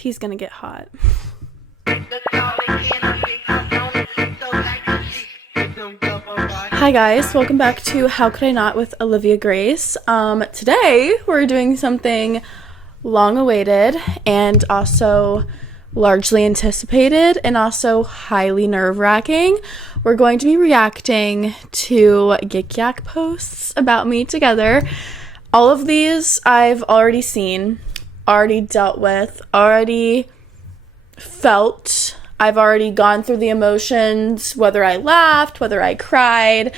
Tea's gonna get hot. Hi guys, welcome back to How Could I Not with Olivia Grace. Today we're doing something long awaited and also largely anticipated and also highly nerve-wracking. We're going to be reacting to Yik Yak posts about me together. All of these I've already seen, already dealt with, already felt. I've already gone through the emotions, whether I laughed, whether I cried,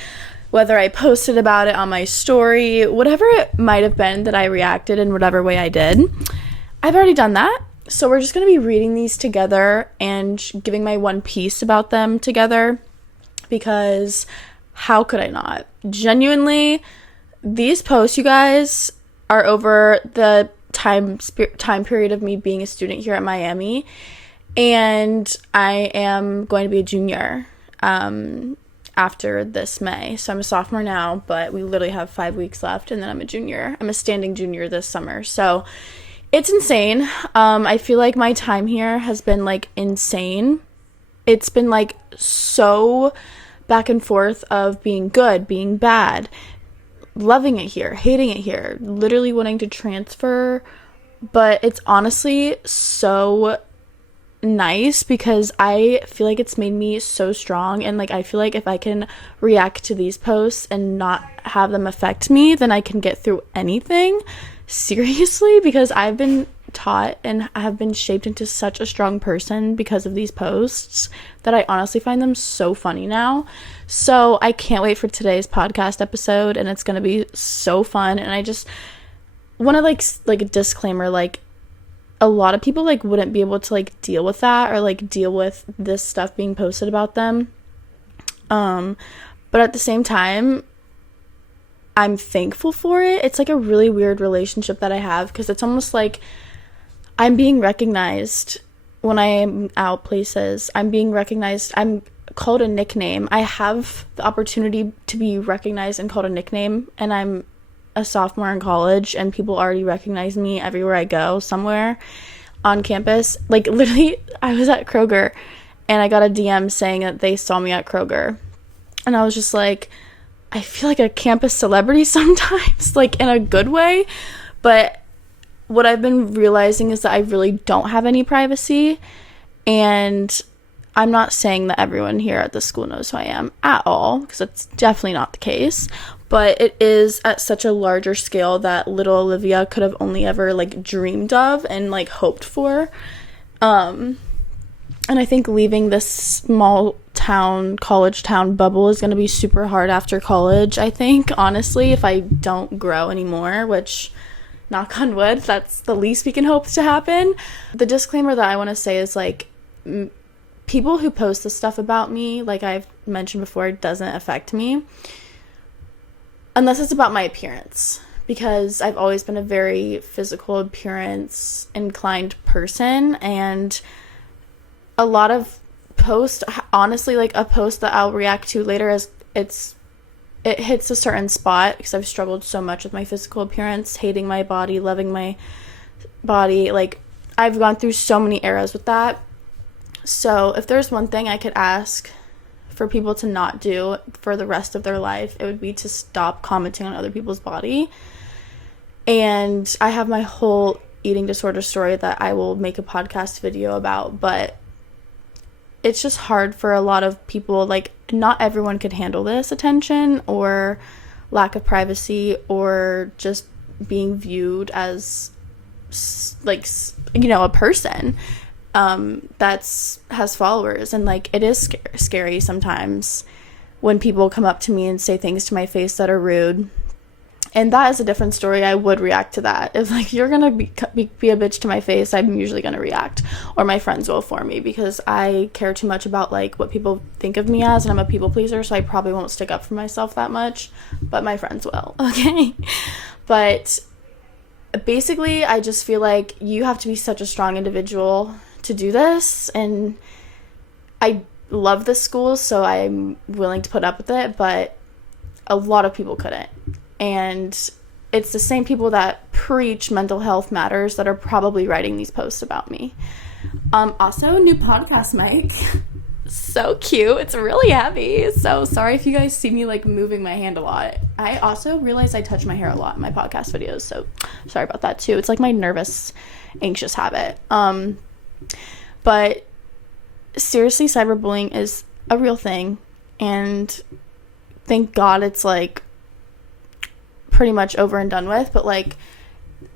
whether I posted about it on my story, whatever it might have been that I reacted in whatever way I did. I've already done that. So we're just going to be reading these together and giving my one piece about them together, because how could I not? Genuinely, these posts, you guys, are over the time period of me being a student here at Miami, and I am going to be a junior after this May. So I'm a sophomore now, but we literally have 5 weeks left, and then I'm a junior. I'm a standing junior this summer, so it's insane. I feel like my time here has been, like, insane. It's been, like, so back and forth of being good, being bad, loving it here, hating it here, literally wanting to transfer. But it's honestly so nice because I feel like it's made me so strong, and, like, I feel like if I can react to these posts and not have them affect me, then I can get through anything. Seriously, because I've been taught and I have been shaped into such a strong person because of these posts that I honestly find them so funny now. So I can't wait for today's podcast episode, and it's gonna be so fun. And I just want to like a disclaimer, like, a lot of people like wouldn't be able to like deal with that or like deal with this stuff being posted about them. But at the same time, I'm thankful for it. It's like a really weird relationship that I have, because it's almost like I'm being recognized when I am out places. I'm being recognized. I'm called a nickname. I have the opportunity to be recognized and called a nickname, and I'm a sophomore in college, and people already recognize me everywhere I go, somewhere on campus. Like, literally, I was at Kroger, and I got a DM saying that they saw me at Kroger, and I was just like, I feel like a campus celebrity sometimes, like, in a good way. But what I've been realizing is that I really don't have any privacy, and I'm not saying that everyone here at the school knows who I am at all, because that's definitely not the case, but it is at such a larger scale that little Olivia could have only ever, like, dreamed of and, like, hoped for. And I think leaving this small town, college town bubble is going to be super hard after college, I think, honestly, if I don't grow anymore, which, knock on wood, that's the least we can hope to happen. The disclaimer that I want to say is, like, people who post this stuff about me, like I've mentioned before, it doesn't affect me unless it's about my appearance, because I've always been a very physical appearance inclined person, and a lot of posts, honestly, like a post that I'll react to later, as it hits a certain spot, because I've struggled so much with my physical appearance, hating my body, loving my body. Like, I've gone through so many eras with that. So if there's one thing I could ask for people to not do for the rest of their life, it would be to stop commenting on other people's body. And I have my whole eating disorder story that I will make a podcast video about, but it's just hard for a lot of people. Like, not everyone could handle this attention or lack of privacy or just being viewed as, like, you know, a person that's has followers. And, like, it is scary sometimes when people come up to me and say things to my face that are rude. And that is a different story. I would react to that. If, like, you're gonna be a bitch to my face, I'm usually gonna react, or my friends will for me, because I care too much about, like, what people think of me as, and I'm a people pleaser, so I probably won't stick up for myself that much, but my friends will. Okay. But basically, I just feel like you have to be such a strong individual to do this, and I love this school, so I'm willing to put up with it, but a lot of people couldn't. And it's the same people that preach mental health matters that are probably writing these posts about me. Also, new podcast mic. So cute. It's really heavy. So sorry if you guys see me like moving my hand a lot. I also realize I touch my hair a lot in my podcast videos, so sorry about that too. It's like my nervous, anxious habit. But seriously, cyberbullying is a real thing, and thank God it's like pretty much over and done with. But like,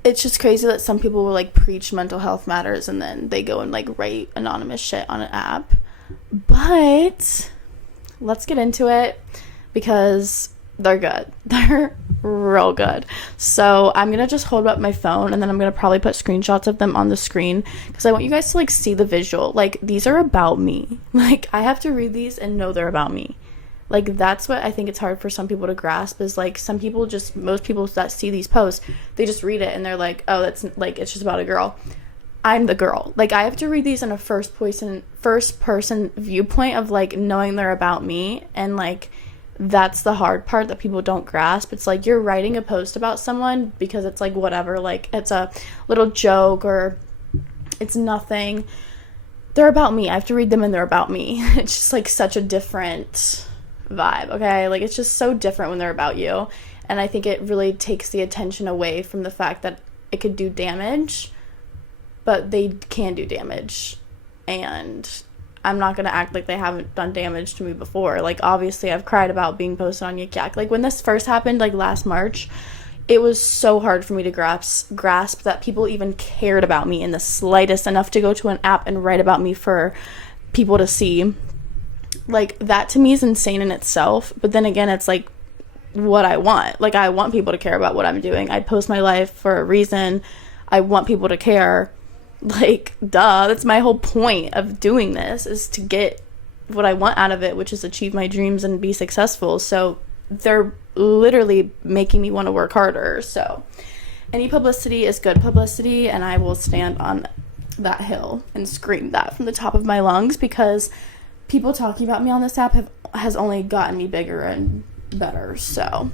it's just crazy that some people will like preach mental health matters and then they go and like write anonymous shit on an app. But let's get into it because they're good. They're real good. So I'm gonna just hold up my phone and then I'm gonna probably put screenshots of them on the screen because I want you guys to like see the visual. Like, these are about me. Like, I have to read these and know they're about me. Like, that's what I think it's hard for some people to grasp, is like most people that see these posts, they just read it and they're like, oh, that's like, it's just about a girl. I'm the girl. Like, I have to read these in a first person viewpoint of like knowing they're about me, and like that's the hard part that people don't grasp. It's like you're writing a post about someone because it's like whatever, like it's a little joke or it's nothing. They're about me. I have to read them and they're about me. It's just like such a different vibe, okay? Like, it's just so different when they're about you, and I think it really takes the attention away from the fact that it could do damage, but they can do damage, and I'm not gonna act like they haven't done damage to me before. Like, obviously I've cried about being posted on Yik Yak. Like, when this first happened, like last March, it was so hard for me to grasp that people even cared about me in the slightest enough to go to an app and write about me for people to see. Like, that to me is insane in itself, but then again, it's like what I want. Like, I want people to care about what I'm doing. I post my life for a reason. I want people to care. Like, duh, that's my whole point of doing this, is to get what I want out of it, which is achieve my dreams and be successful. So they're literally making me want to work harder. So any publicity is good publicity, and I will stand on that hill and scream that from the top of my lungs, because people talking about me on this app has only gotten me bigger and better. So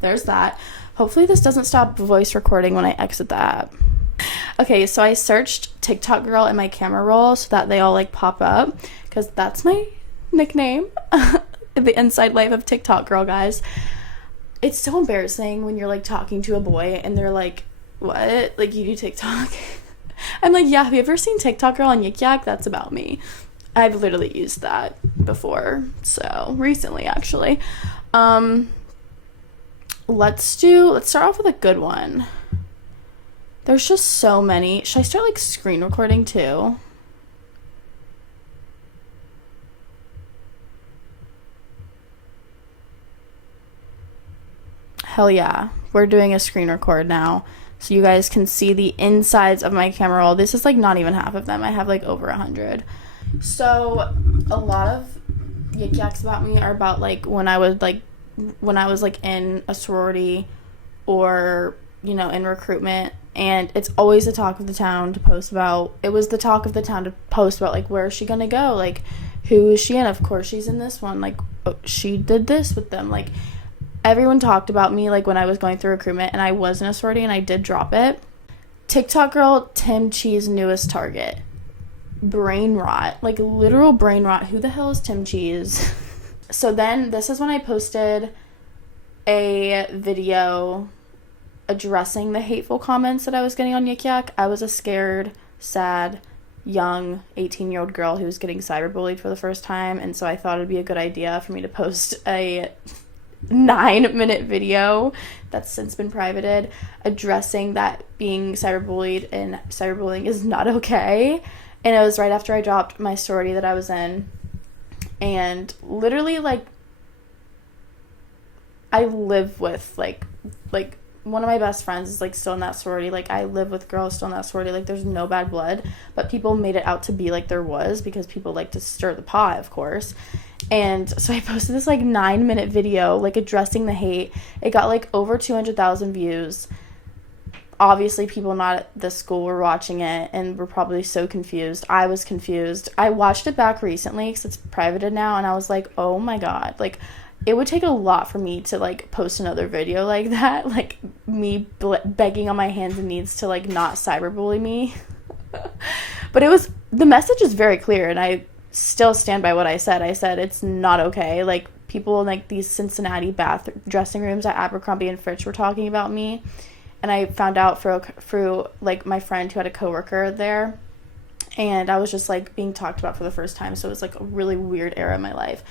there's that. Hopefully this doesn't stop voice recording when I exit the app. Okay, so I searched TikTok girl in my camera roll so that they all like pop up, because that's my nickname. The inside life of TikTok girl, guys. It's so embarrassing when you're like talking to a boy and they're like, what? Like, you do TikTok? I'm like, yeah, have you ever seen TikTok girl on Yik Yak? That's about me. I've literally used that before, so recently actually. Let's start off with a good one. There's just so many. Should I start like screen recording too? Hell yeah, we're doing a screen record now, so you guys can see the insides of my camera roll. This is like not even half of them. I have like over 100. So a lot of Yik Yaks about me are about like when I was like in a sorority or, you know, in recruitment, and it's always the talk of the town to post about. It was the talk of the town to post about like, where is she gonna go, like who is she in, of course she's in this one, like, oh, she did this with them. Like, everyone talked about me like when I was going through recruitment, and I was in a sorority and I did drop it. TikTok girl Tim Chee's newest target. Brain rot, like literal brain rot. Who the hell is Tim Cheese? So then this is when I posted a video addressing the hateful comments that I was getting on Yik Yak. I was a scared, sad, young 18-year-old girl who was getting cyberbullied for the first time, and so I thought it'd be a good idea for me to post a 9-minute video that's since been privated addressing that being cyberbullied and cyberbullying is not okay. And it was right after I dropped my sorority that I was in. And literally, like, I live with, like, one of my best friends is, like, still in that sorority. Like, I live with girls still in that sorority. Like, there's no bad blood. But people made it out to be like there was, because people like to stir the pot, of course. And so I posted this, like, 9-minute video, like, addressing the hate. It got, like, over 200,000 views. Obviously, people not at the school were watching it and were probably so confused. I was confused. I watched it back recently because it's privated now, and I was like, oh my god. Like, it would take a lot for me to like post another video like that, like me begging on my hands and knees to like not cyberbully me. But the message is very clear, and I still stand by what I said. I said it's not okay. Like, people in like these Cincinnati dressing rooms at Abercrombie and Fitch were talking about me, and I found out through like my friend who had a coworker there, and I was just like being talked about for the first time. So it was like a really weird era in my life.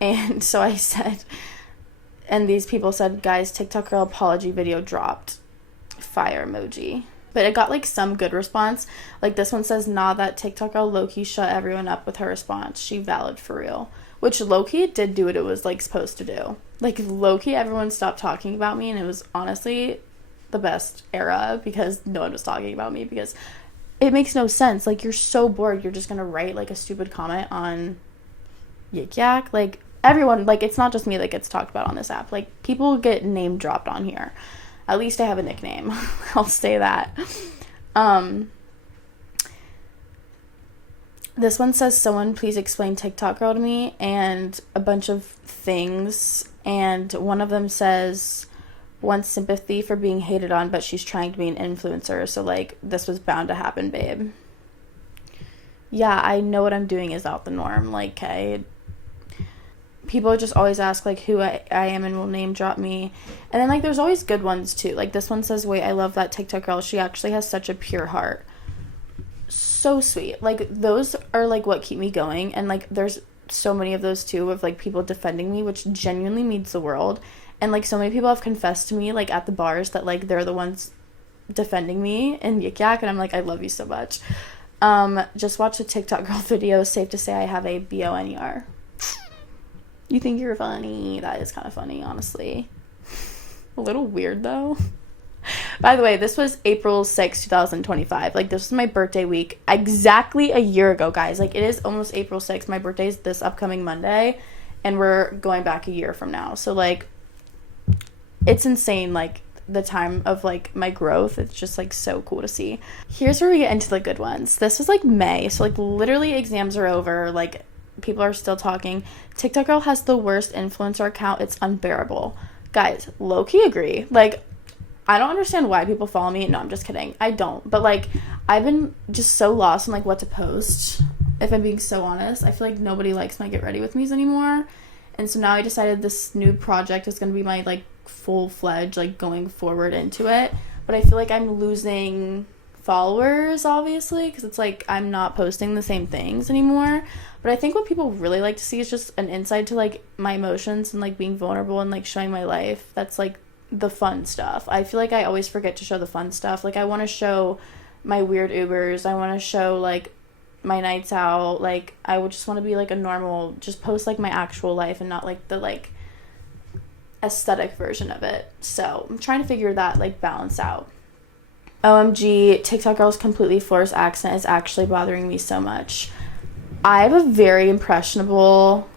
And so I said, and these people said, guys, TikTok girl apology video dropped, fire emoji. But it got like some good response. Like, this one says, nah, that TikTok girl low-key shut everyone up with her response. She valid for real. Which low-key did do what it was like supposed to do. Like, low-key everyone stopped talking about me, and it was honestly the best era because no one was talking about me, because it makes no sense. Like, you're so bored, you're just gonna write like a stupid comment on Yik Yak. Like, everyone, like, it's not just me that gets talked about on this app. Like, people get name dropped on here. At least I have a nickname. I'll say that. This one says, someone please explain TikTok girl to me, and a bunch of things. And one of them says, wants sympathy for being hated on, but she's trying to be an influencer. So, like, this was bound to happen, babe. Yeah, I know what I'm doing is out the norm. Like, okay. People just always ask, like, who I am and will name drop me. And then, like, there's always good ones, too. Like, this one says, wait, I love that TikTok girl. She actually has such a pure heart. So sweet. Like, those are, like, what keep me going. And, like, there's so many of those, too, of, like, people defending me, which genuinely means the world. And, like, so many people have confessed to me, like, at the bars that, like, they're the ones defending me in Yik Yak. And I'm like, I love you so much. Just watch the TikTok girl video. Safe to say I have a BONER. You think you're funny. That is kind of funny, honestly. A little weird, though. By the way, this was April 6, 2025. Like, this was my birthday week. Exactly a year ago, guys. Like, it is almost April 6th. My birthday is this upcoming Monday. And we're going back a year from now. So, like, it's insane, like, the time of, like, my growth. It's just, like, so cool to see. Here's where we get into the good ones. This was, like, May. So, like, literally exams are over. Like, people are still talking. TikTok girl has the worst influencer account. It's unbearable. Guys, low-key agree. Like, I don't understand why people follow me. No, I'm just kidding. I don't. But, like, I've been just so lost in, like, what to post. If I'm being so honest. I feel like nobody likes my get ready with me's anymore. And so now I decided this new project is going to be my, like, full-fledged, like, going forward into it. But I feel like I'm losing followers, obviously, because it's like I'm not posting the same things anymore. But I think what people really like to see is just an insight to, like, my emotions and, like, being vulnerable and, like, showing my life. That's, like, the fun stuff. I feel like I always forget to show the fun stuff. Like, I want to show my weird Ubers. I want to show, like, my nights out. Like, I would just want to be, like, a normal, just post, like, my actual life and not, like, the, like, aesthetic version of it. So I'm trying to figure that, like, balance out. OMG, TikTok girl's completely forced accent is actually bothering me so much. I have a very impressionable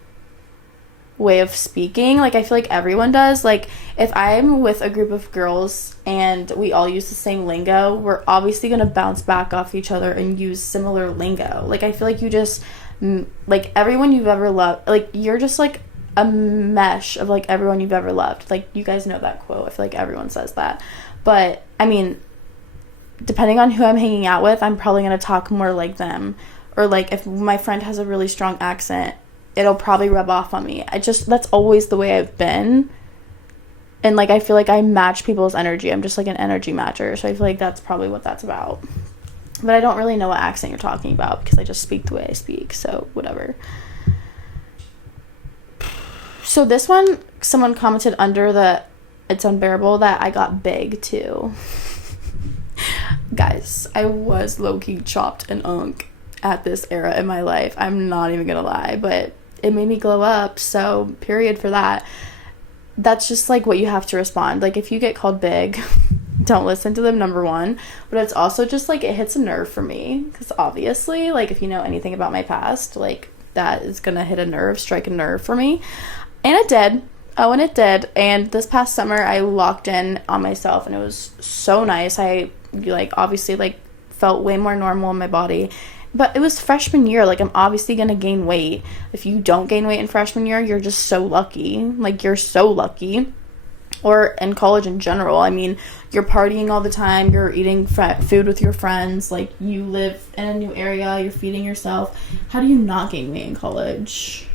way of speaking. Like, I feel like everyone does. Like, if I'm with a group of girls and we all use the same lingo, we're obviously going to bounce back off each other and use similar lingo. Like, I feel like you just, like, everyone you've ever loved, like, you're just, like, a mesh of, like, everyone you've ever loved. Like, you guys know that quote. I feel like everyone says that. But, I mean, depending on who I'm hanging out with, I'm probably going to talk more like them. Or, like, if my friend has a really strong accent, it'll probably rub off on me. That's always the way I've been. And, like, I feel like I match people's energy. I'm just, like, an energy matcher. So I feel like that's probably what that's about. But I don't really know what accent you're talking about because I just speak the way I speak. So, whatever. So this one, someone commented under the it's unbearable that I got big, too. Guys, I was low-key chopped and unk at this era in my life. I'm not even gonna lie, but it made me glow up, so period for that. That's just, like, what you have to respond. Like, if you get called big, don't listen to them, number one. But it's also just, like, it hits a nerve for me. Because obviously, like, if you know anything about my past, like, that is gonna hit a nerve, strike a nerve for me. And it did. Oh, and it did. And this past summer, I locked in on myself, and it was so nice. I, like, obviously, like, felt way more normal in my body. But it was freshman year. Like, I'm obviously going to gain weight. If you don't gain weight in freshman year, you're just so lucky. Like, you're so lucky. Or in college in general. I mean, you're partying all the time. You're eating food with your friends. Like, you live in a new area. You're feeding yourself. How do you not gain weight in college?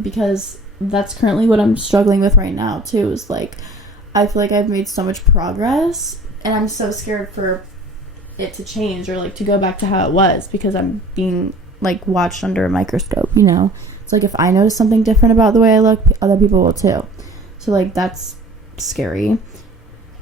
Because that's currently what I'm struggling with right now, too. Is, like, I feel like I've made so much progress. And I'm so scared for it to change or, like, to go back to how it was. Because I'm being, like, watched under a microscope, you know? It's like, if I notice something different about the way I look, other people will, too. So, like, that's scary.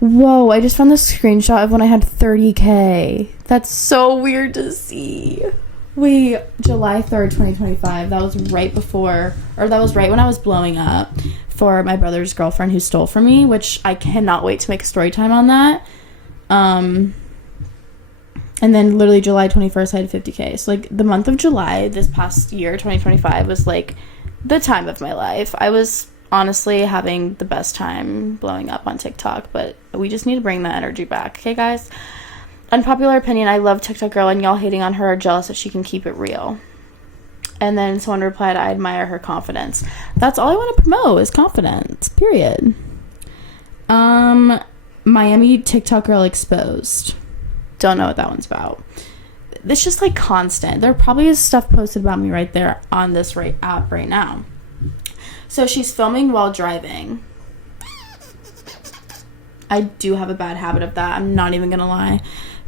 Whoa, I just found this screenshot of when I had 30K. That's so weird to see. Wait, July 3rd, 2025. That was right before, or that was right when I was blowing up for my brother's girlfriend who stole from me, which I cannot wait to make a story time on that. And then literally July 21st, I had 50K. So, like, the month of July this past year, 2025, was, like, the time of my life. I was honestly having the best time blowing up on TikTok, but we just need to bring that energy back. Okay, guys? Unpopular opinion, I love TikTok girl, and y'all hating on her are jealous that she can keep it real. And then someone replied, I admire her confidence. That's all I want to promote is confidence, period. Miami TikTok girl exposed. Don't know what that one's about. It's just, like, constant. There probably is stuff posted about me right there on this app right now. So she's filming while driving. I do have a bad habit of that. I'm not even gonna lie.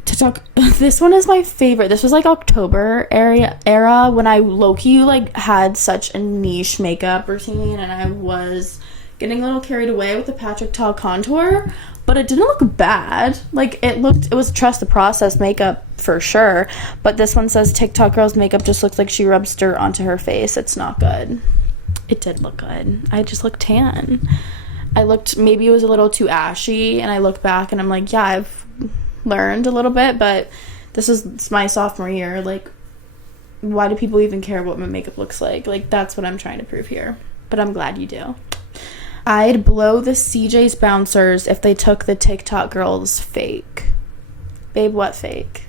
TikTok. This one is my favorite. This was, like, October era when I low-key, like, had such a niche makeup routine, and I was getting a little carried away with the Patrick Ta contour, but it didn't look bad. Like, it was trust the process makeup for sure, but this one says TikTok girl's makeup just looks like she rubs dirt onto her face. It's not good. It did look good. I just looked tan. Maybe it was a little too ashy, and I look back and I'm like, yeah, I've learned a little bit, but it's my sophomore year. Like, why do people even care what my makeup looks like? Like, that's what I'm trying to prove here. But I'm glad you do. I'd blow the CJ's bouncers if they took the TikTok girl's fake. Babe, what fake?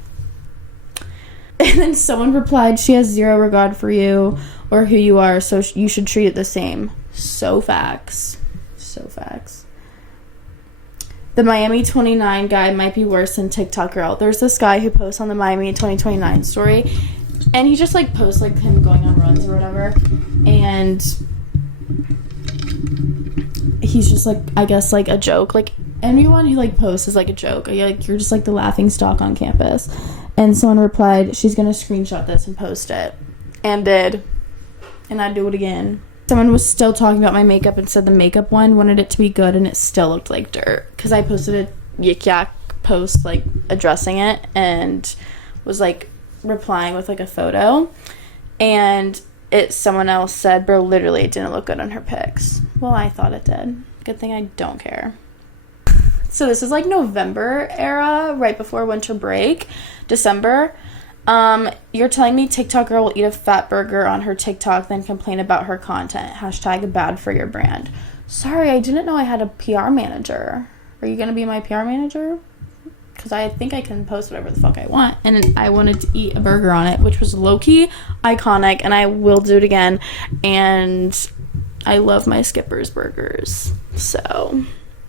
And then someone replied, she has zero regard for you or who you are, so you should treat it the same. So facts. So facts. The Miami 29 guy might be worse than TikTok girl. There's this guy who posts on the Miami 2029 story, and he just, like, posts, like, him going on runs or whatever, and he's just, like, I guess, like, a joke. Like, anyone who, like, posts is, like, a joke. You're just, like, the laughing stock on campus. And someone replied, she's gonna screenshot this and post it. And did. And I'd do it again. Someone was still talking about my makeup and said the makeup one wanted it to be good, and it still looked like dirt. Because I posted a Yik Yak post, like, addressing it, and was, like, replying with, like, a photo. And someone else said, bro, literally, it didn't look good on her pics. Well, I thought it did. Good thing I don't care. So this is, like, November era, right before winter break. December. You're telling me TikTok girl will eat a fat burger on her TikTok, then complain about her content. # bad for your brand. Sorry, I didn't know I had a PR manager. Are you going to be my PR manager? Because I think I can post whatever the fuck I want. And I wanted to eat a burger on it, which was low-key iconic, and I will do it again. And I love my Skipper's burgers. So,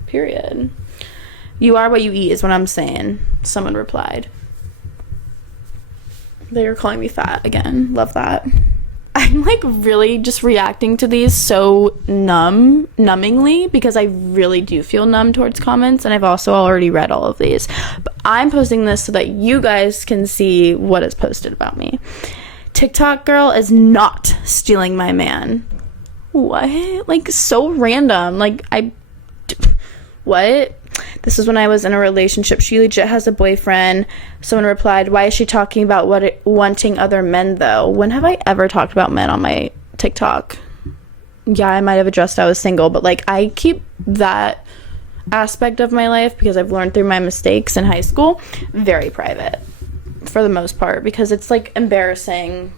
period. You are what you eat is what I'm saying. Someone replied. They were calling me fat again. Love that. I'm, like, really just reacting to these so numbingly because I really do feel numb towards comments, and I've also already read all of these. But I'm posting this so that you guys can see what is posted about me. TikTok girl is not stealing my man. What? Like, so random. Like, what? This is when I was in a relationship. She legit has a boyfriend. Someone replied, why is she talking about wanting other men, though? When have I ever talked about men on my TikTok? Yeah, I might have addressed I was single, but, like, I keep that aspect of my life, because I've learned through my mistakes in high school, very private for the most part, because it's, like, embarrassing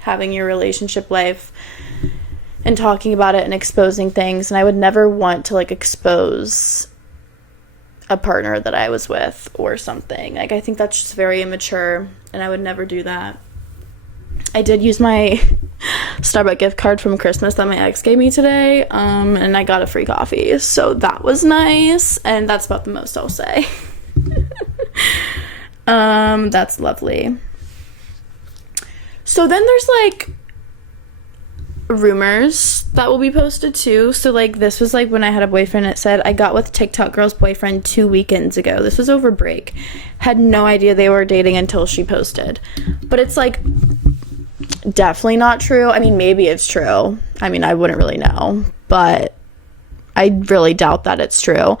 having your relationship life and talking about it and exposing things, and I would never want to, like, expose a partner that I was with or something. Like, I think that's just very immature, and I would never do that. I did use my Starbucks gift card from Christmas that my ex gave me today, and I got a free coffee, so that was nice, and that's about the most I'll say. That's lovely. So then there's like rumors that will be posted too. So like this was like when I had a boyfriend. It said I got with TikTok girl's boyfriend 2 weekends ago. This was over break. Had no idea they were dating until she posted. But it's like definitely not true. I mean, maybe it's true. I mean, I wouldn't really know, but I really doubt that it's true.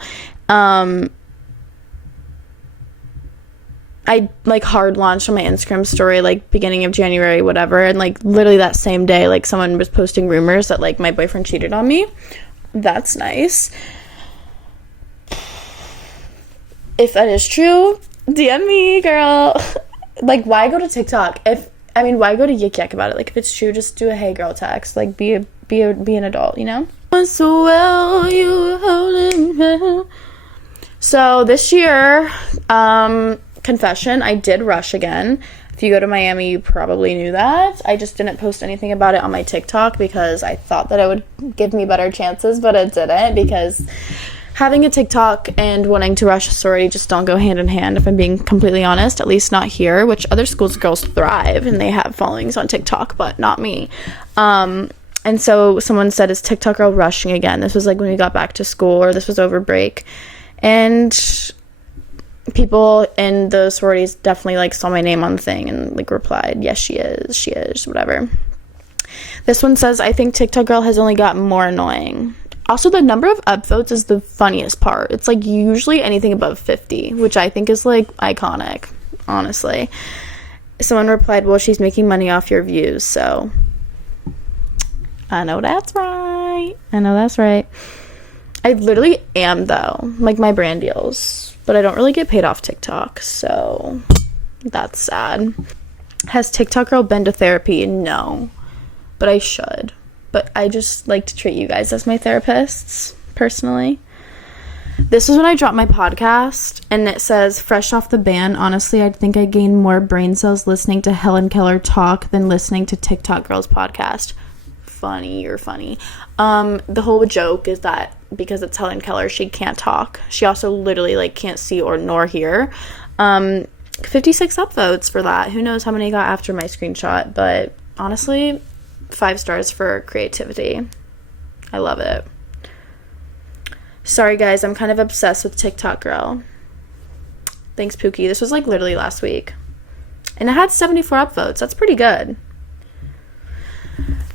I like hard launched on my Instagram story like beginning of January, whatever, and like literally that same day like someone was posting rumors that like my boyfriend cheated on me. That's nice. If that is true, DM me, girl. Like, why go to TikTok? Why go to Yik Yak about it? Like, if it's true, just do a hey girl text. Like, be an adult, you know? So well, you were holding me. So this year, confession, I did rush again. If you go to Miami, you probably knew that. I just didn't post anything about it on my TikTok because I thought that it would give me better chances, but it didn't, because having a TikTok and wanting to rush a sorority just don't go hand in hand, if I'm being completely honest, at least not here, which other schools girls thrive and they have followings on TikTok, but not me. And so someone said, is TikTok girl rushing again? This was like when we got back to school, or this was over break. And people in the sororities definitely like saw my name on the thing and like replied, yes, she is, whatever. This one says, I think TikTok girl has only gotten more annoying. Also, the number of upvotes is the funniest part. It's like usually anything above 50, which I think is like iconic, honestly. Someone replied, well, she's making money off your views, so I know that's right. I literally am, though, like my brand deals, but I don't really get paid off TikTok, so that's sad. Has TikTok girl been to therapy? No, but I should. But I just like to treat you guys as my therapists, personally. This is when I dropped my podcast, and it says, fresh off the ban, honestly, I think I gained more brain cells listening to Helen Keller talk than listening to TikTok girl's podcast. Funny, you're funny. The whole joke is that because it's Helen Keller, she can't talk. She also literally like can't see or nor hear. 56 upvotes for that. Who knows how many got after my screenshot, but honestly, 5 stars for creativity. I love it. Sorry guys, I'm kind of obsessed with TikTok girl. Thanks, Pookie. This was like literally last week, and it had 74 upvotes. That's pretty good.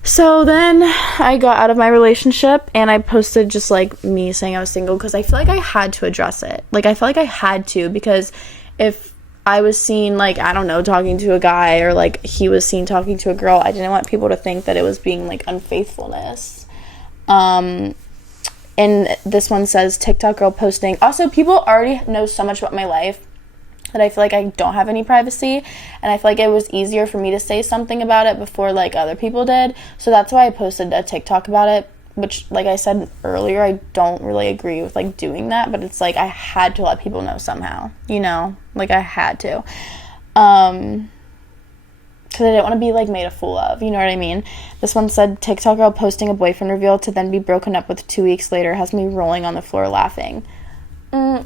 So then I got out of my relationship, and I posted just like me saying I was single, because I feel like I had to address it. Like, I felt like I had to, because if I was seen, like, I don't know, talking to a guy, or like he was seen talking to a girl, I didn't want people to think that it was being like unfaithfulness. And this one says, TikTok girl posting. Also, people already know so much about my life that I feel like I don't have any privacy, and I feel like it was easier for me to say something about it before like other people did. So that's why I posted a TikTok about it, which, like I said earlier, I don't really agree with like doing that, but it's like I had to let people know somehow, you know, like I had to, because I didn't want to be like made a fool of, you know what I mean? This one said, TikTok girl posting a boyfriend reveal to then be broken up with 2 weeks later has me rolling on the floor laughing.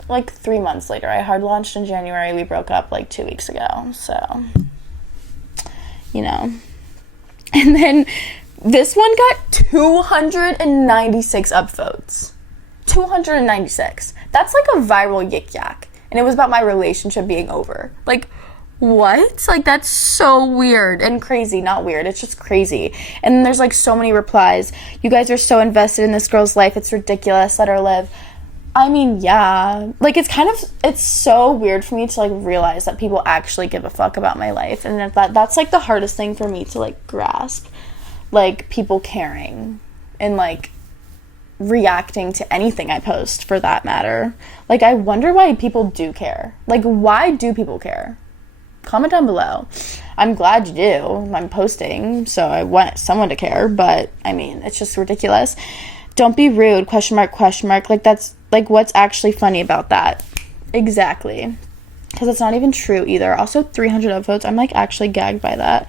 Like 3 months later. I hard launched in January. We broke up like 2 weeks ago, so you know. And then this one got 296 upvotes. 296. That's like a viral Yik Yak, and it was about my relationship being over. Like, what? Like, that's so weird and crazy. Not weird, it's just crazy. And then there's like so many replies. You guys are so invested in this girl's life, it's ridiculous, let her live. I mean, yeah, like it's so weird for me to like realize that people actually give a fuck about my life, and that's like the hardest thing for me to like grasp, like people caring and like reacting to anything I post, for that matter. Like, I wonder why people do care. Like, why do people care? Comment down below. I'm glad you do. I'm posting, so I want someone to care, but I mean, it's just ridiculous. Don't be rude, question mark. Like, that's, like, what's actually funny about that? Exactly. Because it's not even true either. Also, 300 upvotes. I'm, like, actually gagged by that.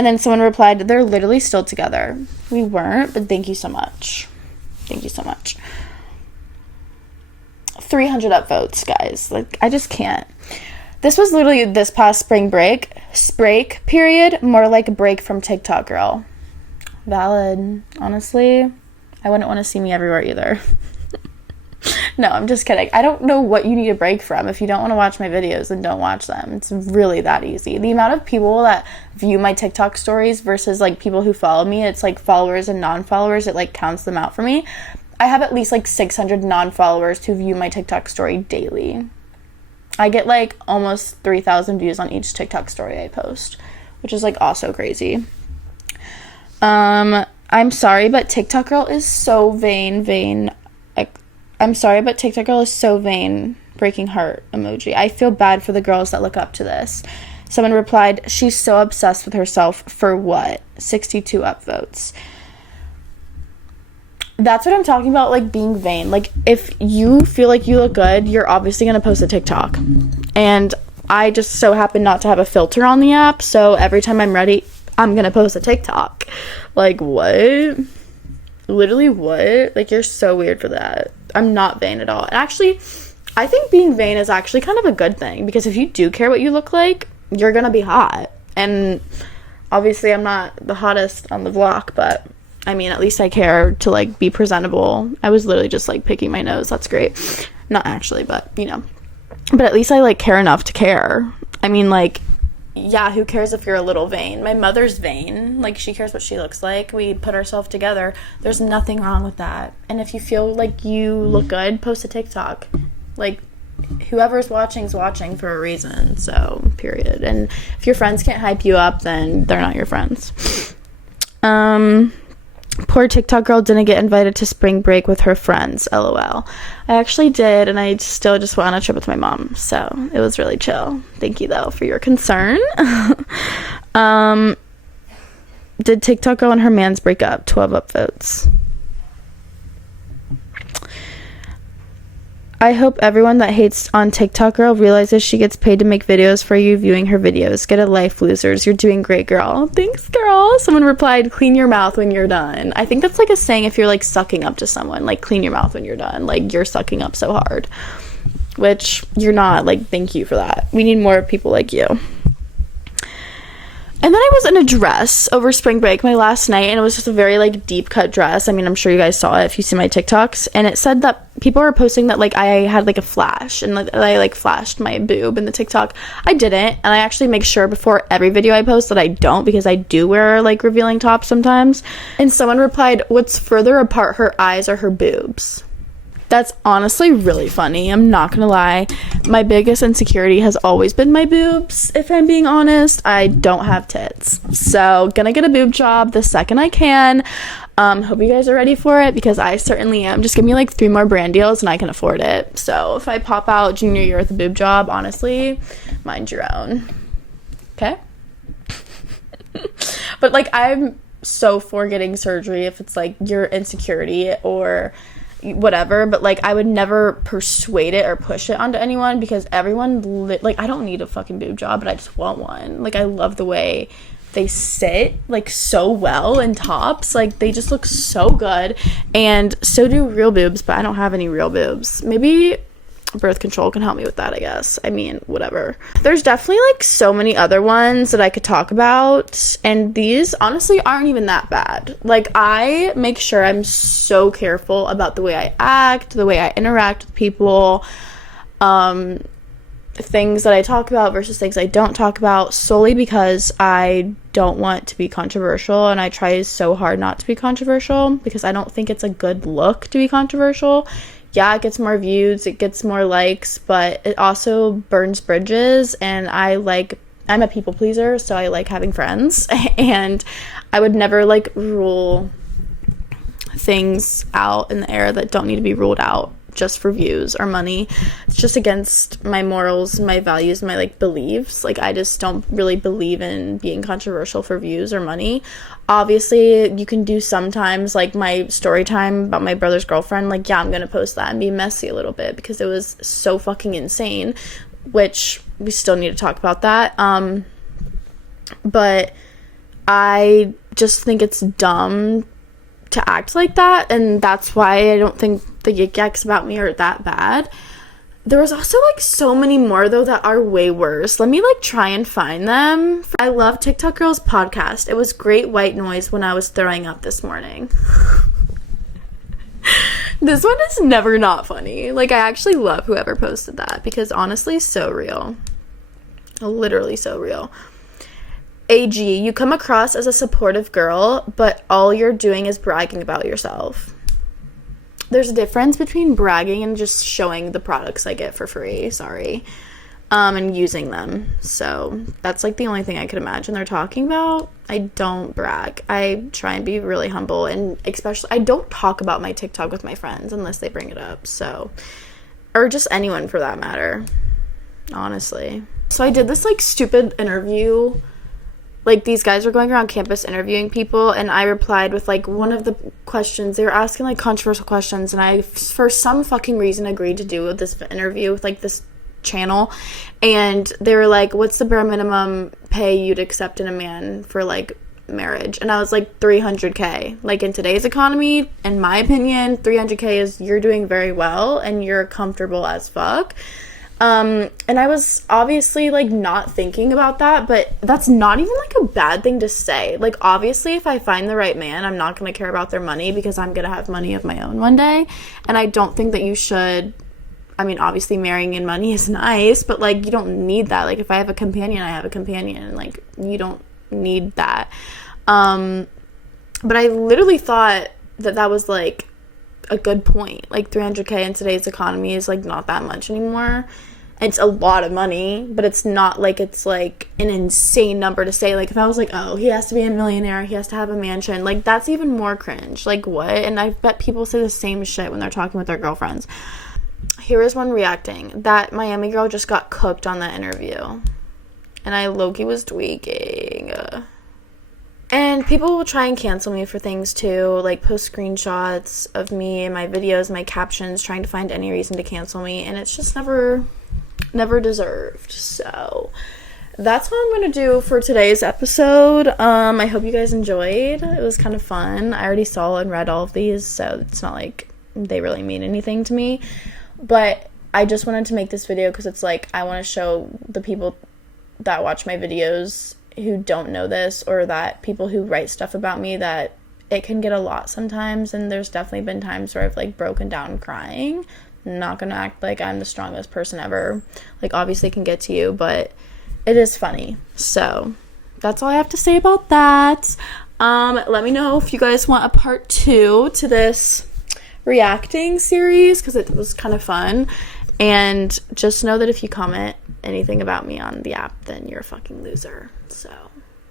And then someone replied, they're literally still together. We weren't, but thank you so much. Thank you so much. 300 upvotes, guys. Like, I just can't. This was literally this past spring break period, more like a break from TikTok, girl. Valid. Honestly, I wouldn't want to see me everywhere either. No, I'm just kidding. I don't know what you need a break from. If you don't want to watch my videos, then don't watch them. It's really that easy. The amount of people that view my TikTok stories versus, like, people who follow me, it's, like, followers and non-followers. It, like, counts them out for me. I have at least, like, 600 non-followers who view my TikTok story daily. I get, like, almost 3,000 views on each TikTok story I post, which is, like, also crazy. I'm sorry, but TikTok girl is so vain. I'm sorry, but TikTok girl is so vain. Breaking heart emoji. I feel bad for the girls that look up to this. Someone replied, she's so obsessed with herself for what? 62 upvotes. That's what I'm talking about, like, being vain. Like, if you feel like you look good, you're obviously going to post a TikTok. And I just so happen not to have a filter on the app, so every time I'm ready, I'm going to post a TikTok. Like, what? Literally, what? Like, you're so weird for that. I'm not vain at all. And actually, I think being vain is actually kind of a good thing, because if you do care what you look like, you're going to be hot. And obviously, I'm not the hottest on the block, but I mean, at least I care to, like, be presentable. I was literally just, like, picking my nose. That's great. Not actually, but, you know. But at least I, like, care enough to care. I mean, like, yeah, who cares if you're a little vain? My mother's vain. Like, she cares what she looks like. We put ourselves together. There's nothing wrong with that. And if you feel like you look good, post a TikTok. Like, whoever's watching is watching for a reason. So, period. And if your friends can't hype you up, then they're not your friends. Poor TikTok girl didn't get invited to spring break with her friends, lol. I actually did, and I still just went on a trip with my mom, so it was really chill. Thank you, though, for your concern. Did TikTok girl and her mans break up? 12 upvotes. I hope everyone that hates on TikTok girl realizes she gets paid to make videos for you viewing her videos. Get a life, losers. You're doing great, girl. Thanks, girl. Someone replied, clean your mouth when you're done. I think that's like a saying if you're like sucking up to someone, like clean your mouth when you're done. Like you're sucking up so hard, which you're not. Like, thank you for that. We need more people like you. And then I was in a dress over spring break my last night, and it was just a very, like, deep cut dress. I mean, I'm sure you guys saw it if you see my TikToks. And it said that people were posting that, like, I had, like, a flash, and like, I, like, flashed my boob in the TikTok. I didn't, and I actually make sure before every video I post that I don't, because I do wear, like, revealing tops sometimes. And someone replied, what's further apart, her eyes or her boobs? That's honestly really funny. I'm not gonna lie. My biggest insecurity has always been my boobs, if I'm being honest. I don't have tits. So, gonna get a boob job the second I can. Hope you guys are ready for it, because I certainly am. Just give me like 3 more brand deals and I can afford it. So, if I pop out junior year with a boob job, honestly, mind your own. Okay? But like, I'm so for getting surgery if it's like your insecurity or whatever, but like I would never persuade it or push it onto anyone, because everyone like I don't need a fucking boob job, but I just want one. Like I love the way they sit like so well in tops. Like they just look so good, and so do real boobs, but I don't have any real boobs. Maybe birth control can help me with that, I guess. I mean, whatever. There's definitely like so many other ones that I could talk about, and these honestly aren't even that bad. Like I make sure I'm so careful about the way I act, the way I interact with people, things that I talk about versus things I don't talk about, solely because I don't want to be controversial, and I try so hard not to be controversial, because I don't think it's a good look to be controversial. Yeah, it gets more views, it gets more likes, but it also burns bridges, and I'm a people pleaser, so I like having friends, and I would never like rule things out in the air that don't need to be ruled out just for views or money. It's just against my morals, my values, my like beliefs. Like I just don't really believe in being controversial for views or money. Obviously you can do sometimes, like my story time about my brother's girlfriend, like yeah, I'm gonna post that and be messy a little bit because it was so fucking insane, which we still need to talk about that. But I just think it's dumb to act like that, and that's why I don't think the Yik Yaks about me are that bad. There was also, like, so many more, though, that are way worse. Let me, like, try and find them. I love TikTok Girls podcast. It was great white noise when I was throwing up this morning. This one is never not funny. Like, I actually love whoever posted that, because honestly, so real. Literally so real. AG, you come across as a supportive girl, but all you're doing is bragging about yourself. There's a difference between bragging and just showing the products I get for free, and using them. So that's, like, the only thing I could imagine they're talking about. I don't brag. I try and be really humble, and especially, I don't talk about my TikTok with my friends unless they bring it up, so, or just anyone for that matter, honestly. So I did this, like, stupid interview. Like, these guys were going around campus interviewing people, and I replied with, like, one of the questions. They were asking, like, controversial questions, and I, for some fucking reason, agreed to do this interview with, like, this channel. And they were like, what's the bare minimum pay you'd accept in a man for, like, marriage? And I was like, $300K. Like, in today's economy, in my opinion, $300K is, you're doing very well, and you're comfortable as fuck. And I was obviously, like, not thinking about that, but that's not even, like, a bad thing to say. Like, obviously, if I find the right man, I'm not going to care about their money, because I'm going to have money of my own one day, and I don't think that you should, I mean, obviously, marrying in money is nice, but, like, you don't need that. Like, if I have a companion, I have a companion, and, like, you don't need that. But I literally thought that that was, like, a good point. Like, $300K in today's economy is, like, not that much anymore. It's a lot of money, but it's not like it's, like, an insane number to say. Like, if I was like, oh, he has to be a millionaire, he has to have a mansion, like, that's even more cringe. Like, what? And I bet people say the same shit when they're talking with their girlfriends. Here is one reacting. That Miami girl just got cooked on that interview, and I low-key was tweaking. And people will try and cancel me for things too, like post screenshots of me and my videos, my captions, trying to find any reason to cancel me, and it's just never deserved. So that's what I'm going to do for today's episode. I hope you guys enjoyed. It was kind of fun. I already saw and read all of these, so it's not like they really mean anything to me. But I just wanted to make this video because it's like, I want to show the people that watch my videos who don't know this, or that people who write stuff about me, that it can get a lot sometimes, and there's definitely been times where I've, like, broken down crying. I'm not gonna act like I'm the strongest person ever. Like, obviously it can get to you, but it is funny. So that's all I have to say about that. Let me know if you guys want a part 2 to this reacting series, because it was kind of fun. And just know that if you comment anything about me on the app, then you're a fucking loser. So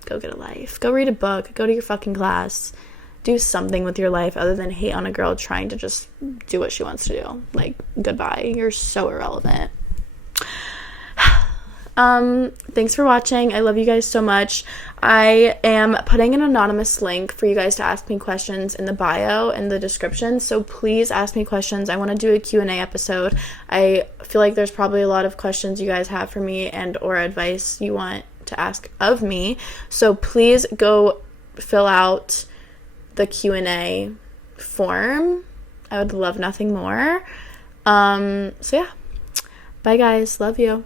go get a life. Go read a book. Go to your fucking class. Do something with your life other than hate on a girl trying to just do what she wants to do. Like, goodbye. You're so irrelevant. Thanks for watching. I love you guys so much. I am putting an anonymous link for you guys to ask me questions in the bio and the description, so please ask me questions. I want to do a Q&A episode. I feel like there's probably a lot of questions you guys have for me and or advice you want to ask of me, so please go fill out the Q&A form. I would love nothing more. So yeah, bye guys, love you.